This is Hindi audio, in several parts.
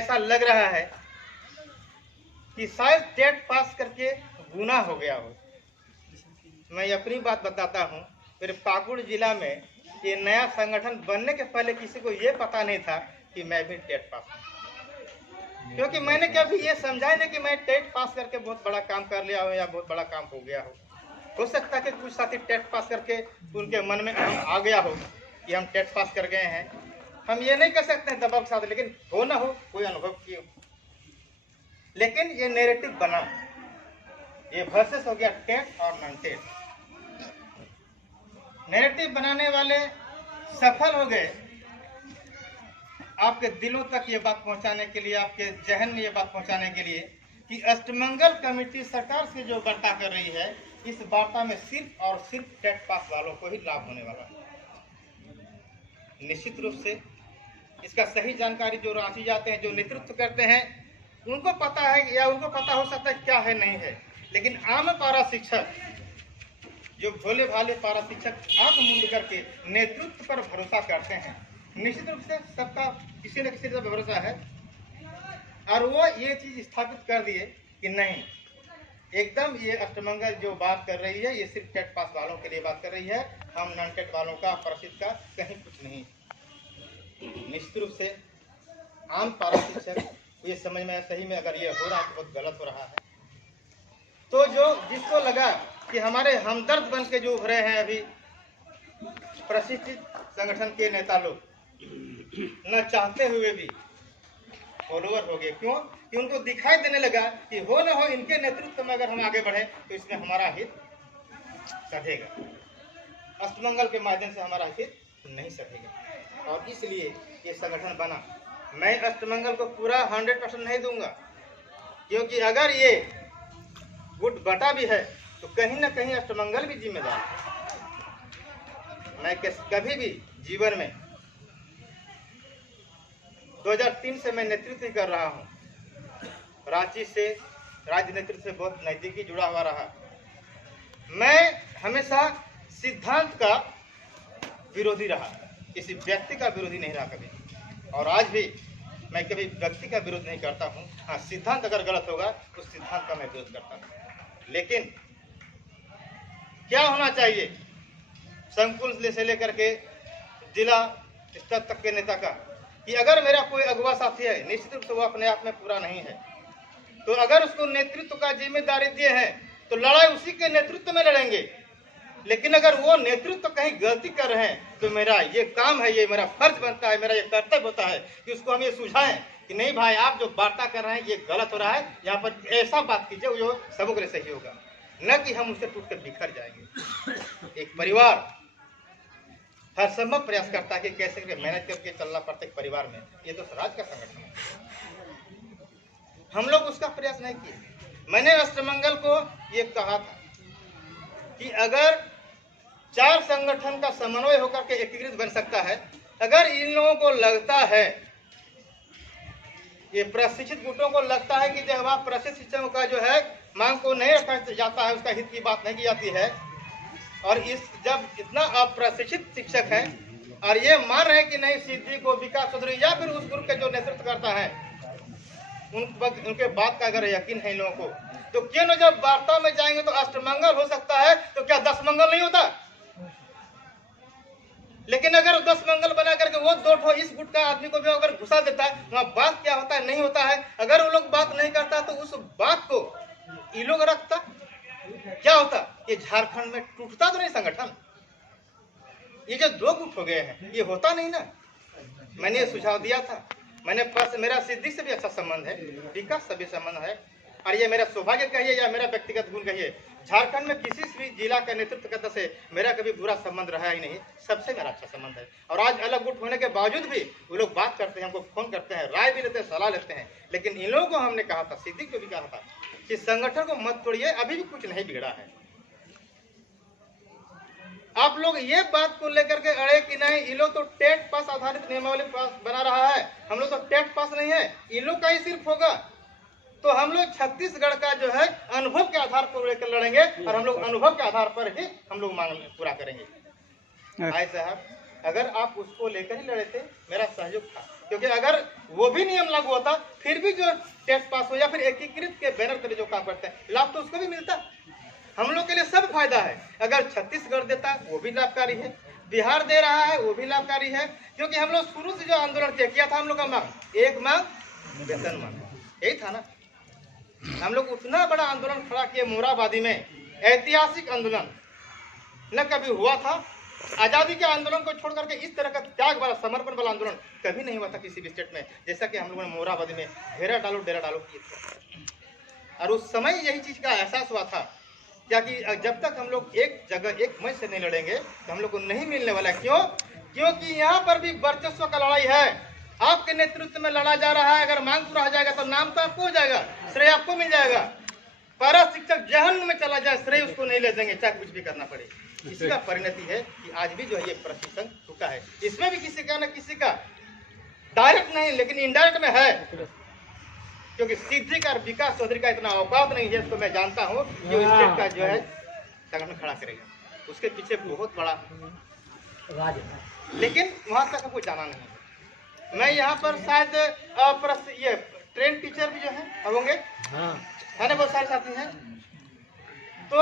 ऐसा लग रहा है कि शायद टेट पास करके गुनाह हो गया हो। मैं अपनी बात बताता हूँ, मेरे पाकुड़ जिला में ये नया संगठन बनने के पहले किसी को ये पता नहीं था कि मैं भी टेट पास हूँ, क्योंकि मैंने कभी ये समझा नहीं कि मैं टेट पास करके बहुत बड़ा काम कर लिया हो या बहुत बड़ा काम हो गया हो सकता है कि कुछ साथी टेट पास करके उनके मन में आ गया हो कि हम टेट पास कर गए हैं। हम ये नहीं कर सकते हैं दबाव के साथ, लेकिन हो ना हो कोई अनुभव किए हो। लेकिन ये नैरेटिव बना, ये वर्सेस हो गया टेट और नॉन टेट। नैरेटिव बनाने वाले सफल हो गए आपके दिलों तक ये बात पहुंचाने के लिए, आपके जहन में ये बात पहुंचाने के लिए कि अष्टमंगल कमेटी सरकार से जो वार्ता कर रही है, इस वार्ता में सिर्फ और सिर्फ टेट पास वालों को ही लाभ होने वाला है। निश्चित रूप से इसका सही जानकारी जो रांची जाते हैं, जो नेतृत्व करते हैं, उनको पता है या उनको पता हो सकता है क्या है नहीं है, लेकिन आम पारा शिक्षक, जो भोले भाले पारा शिक्षक आंख मूंद करके नेतृत्व पर भरोसा करते हैं, निश्चित रूप से सबका किसी न किसी तरह भरोसा है और वो ये चीज स्थापित कर दिए कि नहीं, एकदम ये अष्टमंगल जो बात कर रही है ये सिर्फ टेट पास वालों के लिए बात कर रही है, हम नॉन टेट वालों का परिषद का कहीं कुछ नहीं। निश्चित रूप से आम पारा शिक्षक ये समझ में सही में अगर ये हो रहा है तो बहुत गलत हो रहा है। तो जो जिसको लगा कि हमारे हमदर्द बन के जो उभरे हैं अभी प्रशिक्षित संगठन के नेता लोग, न चाहते हुए भी फॉलोअर हो गए। क्यों? कि उनको दिखाई देने लगा कि हो न हो इनके नेतृत्व में अगर हम आगे बढ़े तो इसमें हमारा हित सधेगा, अष्टमंगल के माध्यम से हमारा हित नहीं सधेगा, और इसलिए ये संगठन बना। मैं अष्टमंगल को पूरा 100% नहीं दूंगा, क्योंकि अगर ये गुट बटा भी है तो कहीं ना कहीं अष्टमंगल भी जिम्मेदार है। मैं कभी भी जीवन में 2003 से मैं नेतृत्व कर रहा हूँ, रांची से राज्य नेतृत्व से बहुत नजदीकी जुड़ा हुआ रहा। मैं हमेशा सिद्धांत का विरोधी रहा, किसी व्यक्ति का विरोधी नहीं रहा कभी, और आज भी मैं कभी व्यक्ति का विरोध नहीं करता हूँ। हाँ, सिद्धांत अगर गलत होगा तो सिद्धांत का मैं विरोध करता हूँ। लेकिन क्या होना चाहिए संकुल से लेकर के जिला स्तर तक के नेता का, कि अगर मेरा कोई अगुवा साथी है, निश्चित रूप से वो अपने आप में पूरा नहीं है, तो अगर उसको नेतृत्व का जिम्मेदारी दिए हैं तो लड़ाई उसी के नेतृत्व में लड़ेंगे। लेकिन अगर वो नेतृत्व कहीं गलती कर रहे हैं तो मेरा ये काम है, ये मेरा फर्ज बनता है, मेरा ये कर्तव्य होता है कि उसको हम ये सुझाएं कि नहीं भाई, आप जो वार्ता कर रहे हैं ये गलत हो रहा है, यहाँ पर ऐसा बात कीजिए जो सबों के लिए सही होगा, न कि हम उससे टूट कर बिखर जाएंगे। एक परिवार हर संभव प्रयास करता है कि कैसे मेहनत करके चलना पड़ता है परिवार में, ये तो समाज का संगठन है, हम लोग उसका प्रयास नहीं किए। मैंने अष्टमंगल को ये कहा था कि अगर 4 संगठन का समन्वय होकर के एकीकृत बन सकता है, अगर इन लोगों को लगता है, ये प्रशिक्षित गुटों को लगता है कि जब आप प्रशिक्षितों का जो है मांग को नहीं रखा जाता है, उसका हित की बात नहीं की जाती है, और इस जब इतना अप्रशिक्षित शिक्षक है और ये मान रहे हैं कि नहीं सिद्धि को विकास चौधरी या फिर उस ग्रुप के जो नेतृत्व करता है उनके बात का अगर यकीन है इन लोगों को, तो क्यों न जब वार्ता में जाएंगे तो अष्टमंगल हो सकता है, तो क्या 10 मंगल नहीं होता? लेकिन अगर 10 मंगल बना करके वो 2 ठो इस गुट का आदमी को भी अगर घुसा देता है, वहां बात क्या होता है नहीं होता है। अगर वो लोग बात नहीं करता तो उस बात को ये लोग रखता, क्या होता? ये झारखंड में टूटता तो नहीं संगठन। ये जो 2 गुट हो गए हैं ये होता नहीं ना। मैंने ये सुझाव दिया था, मेरा सिद्धि से भी अच्छा संबंध है, विकास से भी संबंध है, और ये मेरा सौभाग्य कहिए या मेरा व्यक्तिगत गुण कहिए, झारखंड में किसी भी जिला का नेतृत्व करने से मेरा कभी बुरा संबंध रहा ही नहीं, सबसे मेरा अच्छा संबंध है। और आज अलग गुट होने के बावजूद भी वो लोग बात करते हैं, हमको फोन करते हैं, राय भी लेते हैं, सलाह लेते हैं। लेकिन इन लोगों को हमने कहा था, सिद्धि को भी कहा था कि संगठन को मत तोड़िए, अभी भी कुछ नहीं बिगड़ा है। आप लोग ये बात को लेकर के अड़े कि नहीं इन लोग तो टेट पास आधारित नियमावली बना रहा है, हम लोग तो टेट पास नहीं है, इन लोग का ही सिर्फ होगा, तो हम लोग छत्तीसगढ़ का जो है अनुभव के आधार पर लेकर लड़ेंगे, और हम लोग अनुभव के आधार पर ही हम लोग मांग पूरा करेंगे। भाई साहब, अगर आप उसको लेकर ही लड़े थे, मेरा सहयोग था, क्योंकि अगर वो भी नियम लागू होता फिर भी जो टेस्ट पास हो या फिर एकीकृत के बैनर तले जो काम करते हैं लाभ तो उसको भी मिलता। हम लोग के लिए सब फायदा है। अगर छत्तीसगढ़ देता वो भी लाभकारी है, बिहार दे रहा है वो भी लाभकारी है, क्योंकि हम लोग शुरू से जो आंदोलन किया था हम लोग का मांग एक मांग वेतन मांग, यही था ना। हम लोग उतना बड़ा आंदोलन खड़ा किए मोरहाबादी में, ऐतिहासिक आंदोलन न कभी हुआ था। आजादी के आंदोलन को छोड़ करके इस तरह का त्याग वाला समर्पण वाला आंदोलन कभी नहीं हुआ था किसी भी स्टेट में, जैसा कि हम लोगों ने मोरहाबादी में डेरा डालो किए थे। और उस समय यही चीज का एहसास हुआ था क्या कि जब तक हम लोग एक जगह एक मंच से नहीं लड़ेंगे तो हम लोग को नहीं मिलने वाला। क्यों? क्योंकि यहाँ पर भी वर्चस्व का लड़ाई है, आपके नेतृत्व में लड़ा जा रहा है। अगर मांग पूरा हो जाएगा तो नाम तो आपको हो जाएगा, श्रेय आपको मिल जाएगा। पारा शिक्षक जहन्नुम में चला जाए श्रेय उसको नहीं ले देंगे, चाहे कुछ भी करना पड़े। इसी का परिणति है कि आज भी जो है ये प्रशिक्षण चुका है। इसमें भी किसी का न किसी का डायरेक्ट नहीं लेकिन इनडायरेक्ट में है, क्योंकि सिद्धि का विकास चौधरी का इतना औकात नहीं है, इसको मैं जानता हूँ कि वो स्टेट का जो है संगठन खड़ा करेगा, उसके पीछे बहुत बड़ा राज है, लेकिन वहां तक हमको जाना नहीं। मैं यहाँ पर शायद ये ट्रेन टीचर भी जो है होंगे, है ना, बहुत सारे साथी हैं, तो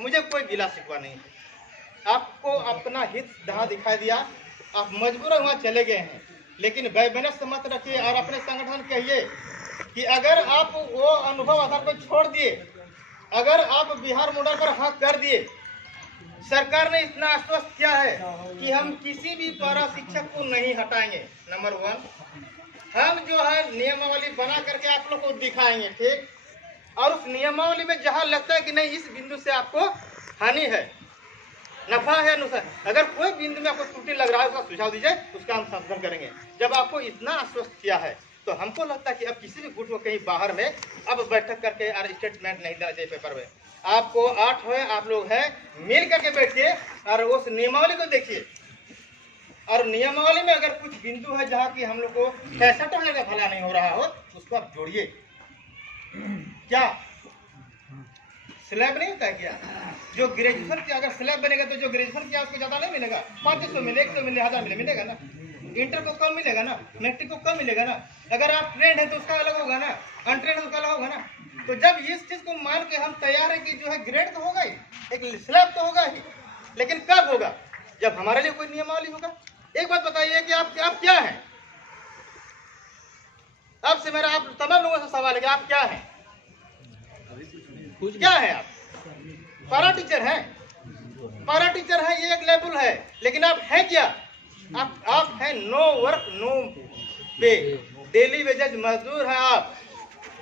मुझे कोई गिला शिकवा नहीं है। आपको अपना हित जहाँ दिखाई दिया आप मजबूर वहाँ चले गए हैं, लेकिन वैमनस्य मत रखिए और अपने संगठन कहिए कि अगर आप वो अनुभव आधार को छोड़ दिए, अगर आप बिहार मॉडल पर हाँ कर दिए, सरकार ने इतना आश्वस्त किया है कि हम किसी भी पारा शिक्षक को नहीं हटाएंगे। नंबर 1 हम जो है नियमावली बना करके आप लोग को दिखाएंगे, ठीक। और उस नियमावली में जहां लगता है कि नहीं इस बिंदु से आपको हानि है, नफा है, नुकसान, अगर कोई बिंदु में आपको त्रुटि लग रहा है उसका सुझाव दीजिए, उसका हम संशोधन करेंगे। जब आपको इतना आश्वस्त किया है तो हमको लगता है कि अब किसी भी गुट को कहीं बाहर में अब बैठक करके और स्टेटमेंट नहीं देना चाहिए पेपर में। आपको 8 है, आप लोग हैं, मिल करके बैठिए और उस नियमावली को देखिए, और नियमावली में अगर कुछ बिंदु है जहाँ की हम लोग को 65 का भला नहीं हो रहा हो उसको आप जोड़िए। क्या स्लैब नहीं होता है क्या? जो ग्रेजुएशन किया अगर स्लैब बनेगा तो जो ग्रेजुएशन किया उसको ज्यादा नहीं मिलेगा, 500 मिले, 100 मिले, 1000 मिले, मिलेगा ना। इंटर को कम मिलेगा ना, मैट्रिक को कम मिलेगा ना। अगर आप ट्रेंड है तो उसका अलग होगा ना, अनट्रेंड है उसका अलग होगा ना। तो जब इस चीज को मान के हम तैयार है कि जो है ग्रेड तो होगा ही, एक स्लैब तो होगा ही, लेकिन कब होगा? जब हमारे लिए कोई नियमावली होगा। एक बात बताइए कि आप क्या हैं? आपसे मेरा आप तमाम लोगों से सवाल है कि आप क्या हैं? क्या है आप? पारा टीचर हैं, पारा टीचर है ये एक लेवल है, लेकिन आप हैं क्या? आप हैं नो वर्क नो पे, डेली वेजेज मजदूर हैं आप।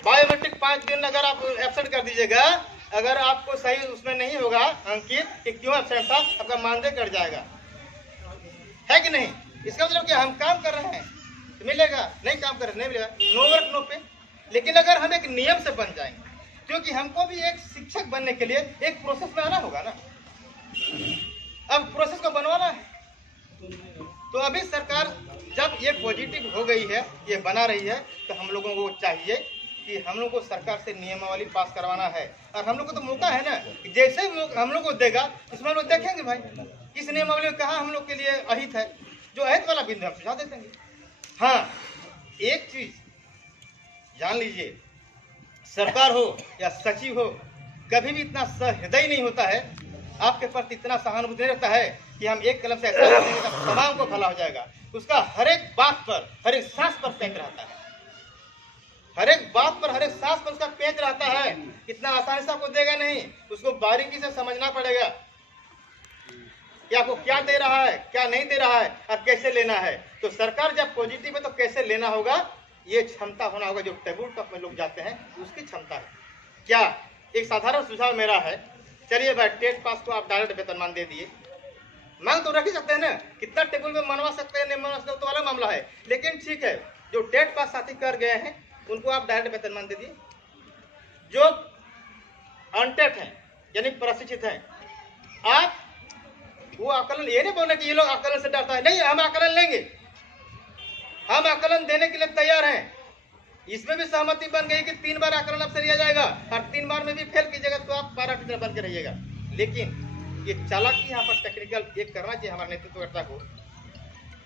बायोमेट्रिक 5 दिन अगर आप एब्सेंट कर दीजिएगा, अगर आपको सही उसमें नहीं होगा अंकित कि क्यों एब्सेंट था, आपका मानदेय कट जाएगा, है कि नहीं? इसका मतलब क्या हम काम कर रहे हैं तो मिलेगा, नहीं काम कर रहे नहीं मिलेगा, नो वर्क नो पे। लेकिन अगर हम एक नियम से बन जाएंगे, क्योंकि हमको भी एक शिक्षक बनने के लिए एक प्रोसेस में आना होगा ना, अब प्रोसेस को बनवाना है। तो अभी सरकार जब ये पॉजिटिव हो गई है, ये बना रही है, तो हम लोगों को चाहिए कि हम लोग को सरकार से नियमावली पास करवाना है। और हम लोग को तो मौका है ना, जैसे हम लोग को देगा उसमें हम लोग देखेंगे भाई इस नियमावली में कहाँ हम लोग के लिए अहित है, जो अहित वाला बिंदु हम सुझाव दे देंगे। हाँ, एक चीज जान लीजिए, सरकार हो या सचिव हो, कभी भी इतना सहृदय नहीं होता है, आपके प्रति इतना सहानुभूति नहीं रहता है कि हम एक कलम से ऐसा करेंगे तो तमाम को भला हो जाएगा। उसका हर एक बात पर, हर एक सांस पर पेच रहता है, हर एक बात पर, हर एक सांस पर उसका पेच रहता है। इतना आसानी से आपको देगा नहीं, उसको बारीकी से समझना पड़ेगा कि आपको क्या दे रहा है, क्या नहीं दे रहा है और कैसे लेना है। तो सरकार जब पॉजिटिव है तो कैसे लेना होगा, ये क्षमता होना होगा। जो टेबल टॉप में लोग जाते हैं उसकी क्षमता है क्या। एक साधारण सुझाव मेरा है, चलिए भाई टेट पास को आप डायरेक्ट वेतनमान दे दिए, मांग तो रख ही सकते हैं ना, कितना टेबल में मनवा सकते हैं नहीं मनवा सकते तो अलग मामला है, लेकिन ठीक है जो टेट पास साथी कर गए हैं उनको आप डायरेक्ट वेतनमान दे दिए। जो अनटेट हैं यानी प्रशिक्षित हैं, आप वो आकलन, ये नहीं बोलना कि ये लोग आकलन से डरता है, नहीं, हम आकलन लेंगे, हम आकलन देने के लिए तैयार हैं। इसमें भी सहमति बन गई कि 3 बार आकलन आपसे लिया जाएगा और 3 बार में भी फेल कीजिएगा तो आप पारा टीचर बन के रहिएगा। लेकिन ये चालाकी यहाँ पर टेक्निकल एक करना चाहिए हमारे नेतृत्वकर्ता को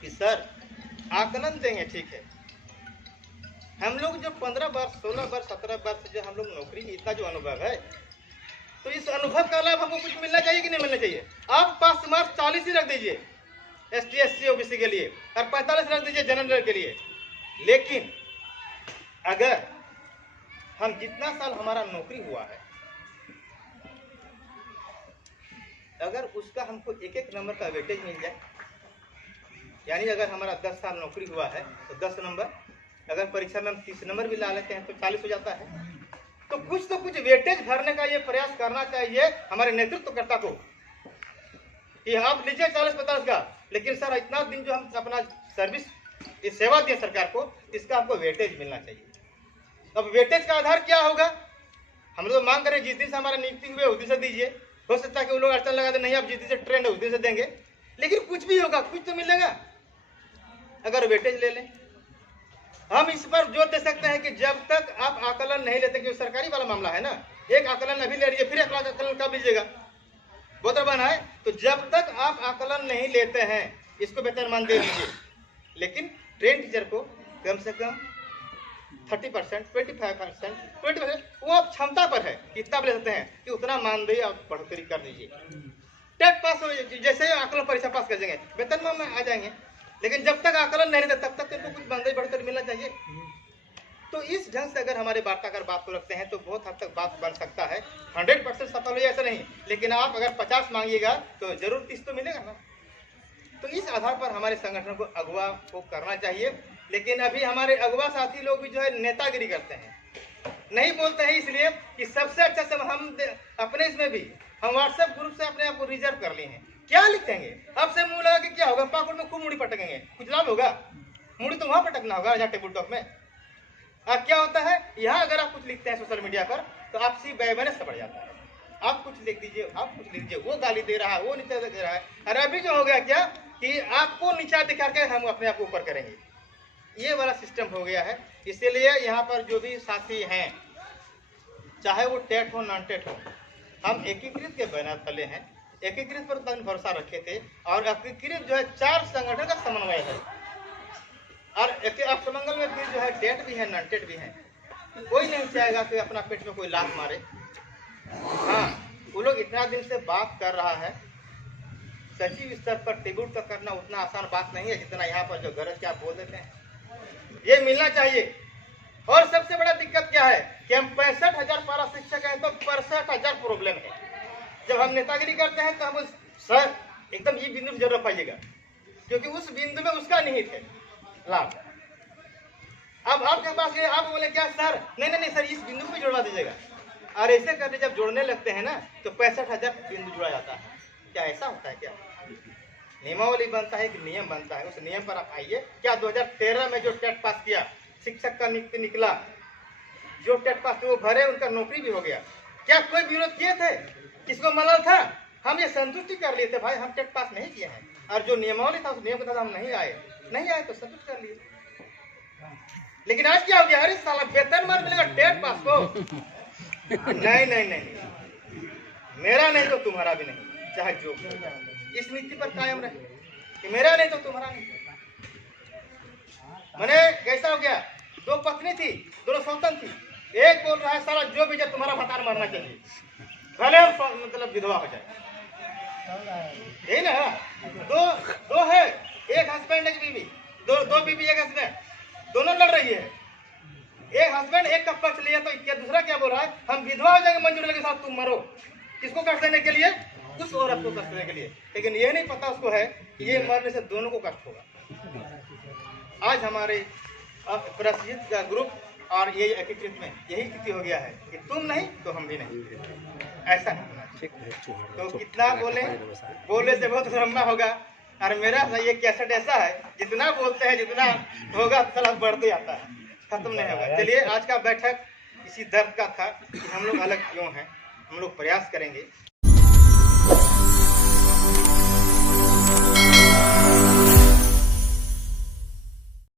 कि सर आकलन देंगे, ठीक है। हम लोग जो 15 वर्ष 16 वर्ष 17 वर्ष जो हम लोग नौकरी, इतना जो अनुभव है, तो इस अनुभव का लाभ हमको कुछ मिलना चाहिए कि नहीं मिलना चाहिए। आप पास मार्क्स 40 ही रख दीजिए ST SC OBC के लिए और 45 रख दीजिए जनरल के लिए, लेकिन अगर हम जितना साल हमारा नौकरी हुआ है, अगर उसका हमको एक एक नंबर का वेटेज मिल जाए, यानी अगर हमारा 10 साल नौकरी हुआ है तो 10 नंबर, अगर परीक्षा में हम 30 नंबर भी ला लेते हैं तो 40 हो जाता है। तो कुछ वेटेज भरने का ये प्रयास करना चाहिए हमारे नेतृत्वकर्ता को कि आप लीजिए 40-50 का, लेकिन सर इतना दिन जो हम अपना सर्विस सेवा दिए सरकार को, इसका हमको वेटेज मिलना चाहिए। अब वेटेज का आधार क्या होगा? हम लोग मांग करें जिस दिन से हमारा नियुक्ति हुए उस दिन से दीजिए। हो सकता है कि वो लोग अड़चन लगा दे, नहीं आप जिस दिन से ट्रेंड है उस दिन से देंगे, लेकिन कुछ भी होगा, कुछ तो मिलेगा अगर वेटेज ले लें। हम इस पर जोर दे सकते हैं कि जब तक आप आकलन नहीं लेते, क्योंकि सरकारी वाला मामला है ना, एक आकलन अभी ले लीजिए, फिर एक आकलन कब लीजिएगा, बहुत बना है। तो जब तक आप आकलन नहीं लेते हैं, इसको वेतनमान दे दीजिए, लेकिन ट्रेन टीचर को कम से कम 30%, 25%, 20% वो आप क्षमता पर है, कितना ले सकते हैं कि उतना मानदेय आप बढ़ोतरी कर दीजिए। टेट पास हो, जैसे आकलन परीक्षा पास कर देंगे वेतनमान में आ जाएंगे, लेकिन जब तक आकलन नहीं रहता तब तक इनको कुछ मानदेय बढ़ोतरी मिलना चाहिए। तो इस ढंग से अगर हमारे वार्ताकार बात को रखते हैं तो बहुत हद तक बात बन सकता है। 100% सफल हो ऐसा नहीं, लेकिन आप अगर 50 मांगिएगा तो जरूर 30 तो मिलेगा ना। तो इस आधार पर हमारे संगठन को अगुवा को करना चाहिए, लेकिन अभी हमारे अगुवा साथी लोग भी जो है नेतागिरी करते हैं, नहीं बोलते हैं, इसलिए कि सबसे अच्छा सब हम अपने इसमें भी हम व्हाट्सएप ग्रुप से अपने आप को रिजर्व कर लिए हैं। क्या लिखेंगे? अब से मुंह लगा के क्या होगा? पाकुड़ में खूब मुड़ी पटकेंगे, कुछ लाभ होगा? मुड़ी तो वहां पटकना होगा जहाँ टेबल टॉप में। अब क्या होता है, यहाँ अगर आप कुछ लिखते हैं सोशल मीडिया पर तो आपसी बैबनेस बढ़ जाता है। आप कुछ लिख दीजिए, आप कुछ लिख दीजिए, वो गाली दे रहा है, वो नीचा दे रहा है। और अभी जो हो गया क्या कि आपको नीचा दिखा के हम अपने आप को ऊपर करेंगे, ये वाला सिस्टम हो गया है। इसीलिए यहाँ पर जो भी साथी हैं, चाहे वो टेट हो नॉन टेट हो, हम एकीकृत के बैनर तले हैं, एकीकृत पर भरोसा रखे थे, और एकीकृत जो है 4 संगठन का समन्वय है, और अष्टमंगल में फिर जो है टेट भी है नॉन टेट भी है। कोई नहीं चाहेगा कि अपना पेट में कोई लात मारे। हाँ, वो लोग इतना दिन से बात कर रहा है, सचिव स्तर पर टेबल तक करना उतना आसान बात नहीं है जितना यहाँ पर जो गरज के आप बोल देते हैं, ये मिलना चाहिए। और सबसे बड़ा दिक्कत क्या है कि हम 65,000 पारा शिक्षक हैं तो 65,000 प्रॉब्लम है। जब हम नेतागिरी करते हैं तो हम सर एकदम ये बिंदु जरूर पाइएगा, क्योंकि उस बिंदु में उसका निहित है लाभ। अब आपके पास ये आप बोले क्या सर, नहीं सर इस बिंदु को भी जोड़वा दीजिएगा, और ऐसे करके जब जोड़ने लगते हैं ना तो 65,000 बिंदु जुड़ा जाता है। क्या ऐसा होता है? क्या नियमावली बनता है, एक नियम बनता है, उस नियम पर आप आइए। क्या 2013 में जो टेट पास किया शिक्षक का निकला, जो टेट पास वो भरे, उनका नौकरी भी हो गया। क्या कोई विरोध किए थे? किसको मलल था? हम ये संतुष्टि कर लिए थे भाई हम टेट पास नहीं किए हैं, और जो नियमावली था उस नियम के तहत हम नहीं आए तो संतुष्ट कर लिए। लेकिन आज क्या हो गया, अरे साला वेतन मान मिलेगा टेट पास को। नहीं, मेरा नहीं तो तुम्हारा भी नहीं, चाहे जो। इस नीति पर कायम रहे कि मेरा नहीं तो तुम्हारा नहीं। मैंने कैसा हो गया, 2 पत्नी थी, दोनों सौतन थी, एक बोल रहा है सारा जो भी जब तुम्हारा भतार मरना चाहिए, भले हम मतलब विधवा हो जाए, यही ना। दो है, एक हस्बैंड एक बीवी, दो बीवी एक हस्बैंड, दोनों लड़ रही है। एक हस्बैंड एक का पक्ष लिया तो क्या दूसरा क्या बोल रहा है, हम विधवा हो जाएंगे मंजूर के साथ, तुम मरो। किसको कष्ट देने के लिए? उस औरत को कष्ट देने के लिए। लेकिन ये नहीं पता उसको है कि ये मरने से दोनों को कष्ट होगा। आज हमारे प्रसिद्ध का ग्रुप और ये एकीकृत में यही स्थिति हो गया है कि तुम नहीं तो हम भी नहीं, ऐसा नहीं होना चाहिए। तो कितना बोले से बहुत लंबा होगा, और मेरा ये कैसेट ऐसा है जितना बोलते हैं जितना होगा थोड़ा बढ़ते आता है, खत्म नहीं होगा। चलिए आज का बैठक इसी दर्द का था कि हम लोग अलग क्यों हैं, हम लोग प्रयास करेंगे।